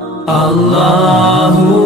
الله والله والله والله الله والله والله والله الله والله والله والله الله والله والله والله الله والله والله والله الله والله والله والله الله والله والله والله الله والله والله والله الله والله والله والله الله والله والله والله الله والله والله والله الله والله والله والله الله والله والله والله الله والله والله والله الله والله والله والله الله والله والله والله الله والله والله والله الله والله والله والله الله والله والله والله الله والله والله الله والله والله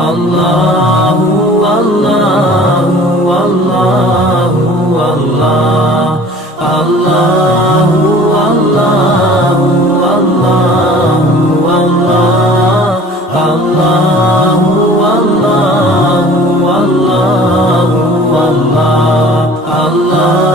والله الله والله والله والله الله والله والله والله الله والله والله والله الله